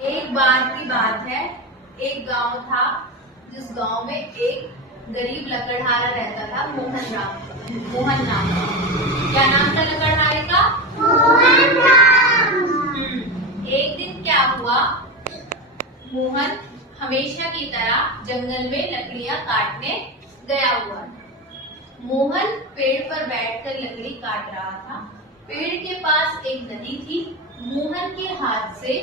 एक बार की बात है, एक गांव था जिस गांव में एक गरीब लकड़हारा रहता था, मोहन नाम का। क्या नाम था लकड़हारे का? मोहन राम। एक दिन क्या हुआ, मोहन हमेशा की तरह जंगल में लकड़ियां काटने गया हुआ। मोहन पेड़ पर बैठकर लकड़ी काट रहा था। पेड़ के पास एक नदी थी। मोहन के हाथ से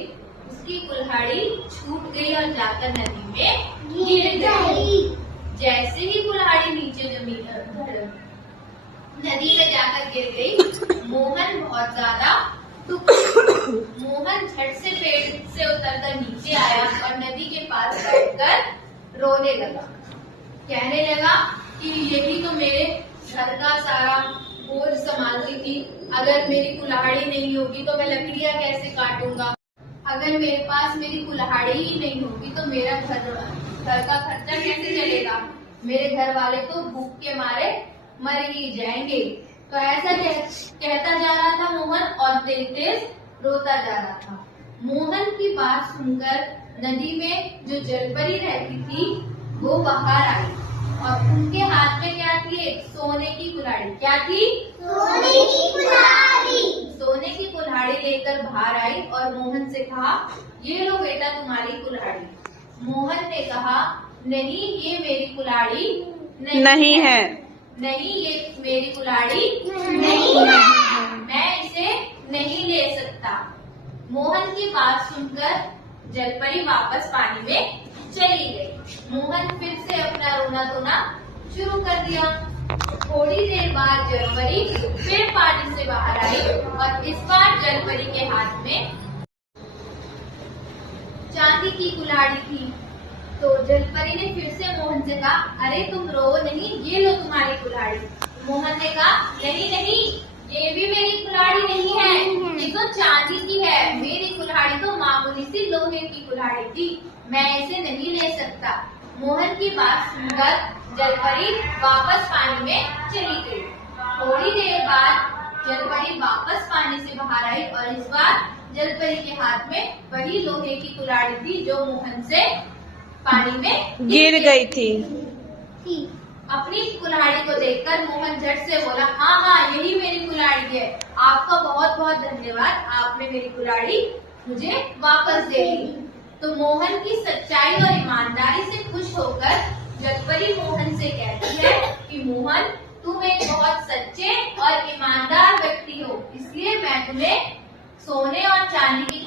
उसकी कुल्हाड़ी छूट गई और जाकर नदी में गिर गई। जैसे ही कुल्हाड़ी नीचे नदी में जाकर गिर गई, मोहन बहुत ज्यादा दुख। मोहन झट से पेड़ से उतरकर नीचे आया और नदी के पास बैठकर रोने लगा। कहने लगा कि यही तो मेरे घर का सारा बोझ संभालती थी। अगर मेरी कुल्हाड़ी नहीं होगी तो मैं लकड़ियां कैसे काटूंगा? अगर मेरे पास मेरी कुल्हाड़ी ही नहीं होगी तो मेरा घर का खर्चा कैसे चलेगा? मेरे घर वाले तो भूख के मारे मर ही जाएंगे। तो ऐसा कहता जा रहा था मोहन और तेज तेज रोता जा रहा था। मोहन की बात सुनकर नदी में जो जलपरी रहती थी वो बाहर आई और उनके हाथ में क्या थी? एक सोने की कुल्हाड़ी। क्या थी? सोने की कुल्हाड़ी। सोने की कुल्हाड़ी लेकर बाहर आई और मोहन से कहा, ये लो बेटा तुम्हारी कुल्हाड़ी। मोहन ने कहा, नहीं ये मेरी कुल्हाड़ी नहीं है। नहीं ये मेरी कुल्हाड़ी नहीं है, मैं इसे नहीं ले सकता। मोहन की बात सुनकर जलपरी वापस पानी में चली गई। मोहन फिर से अपना रोना धोना शुरू कर दिया। थोड़ी देर बाद जलपरी फिर पानी से बाहर आई और इस बार जलपरी के हाथ में चांदी की कुल्हाड़ी थी। तो जलपरी ने फिर से मोहन से कहा, अरे तुम रो नहीं, ये लो तुम्हारी कुल्हाड़ी। मोहन ने कहा, नहीं नहीं ये भी मेरी कुल्हाड़ी नहीं है, ये तो चांदी की है। मेरी कुल्हाड़ी तो मामूली सी लोहे की कुल्हाड़ी थी, मैं इसे नहीं ले सकता। मोहन की बात सुनकर जलपरी वापस पानी में चली गई। थोड़ी देर बाद जलपरी वापस पानी से बाहर आई और इस बार जलपरी के हाथ में वही लोहे की कुल्हाड़ी थी जो मोहन से पानी में गिर गई थी। अपनी कुल्हाड़ी को देखकर मोहन झट से बोला, हाँ हाँ यही मेरी कुल्हाड़ी है। आपका बहुत बहुत धन्यवाद, आपने मेरी कुल्हाड़ी मुझे वापस दे दी। तो मोहन की सच्चाई और ईमानदारी से खुश होकर जलपरी मोहन से कहती है कि मोहन तुम एक बहुत सच्चे और ईमानदार व्यक्ति हो, इसलिए मैं तुम्हें सोने और चांदी की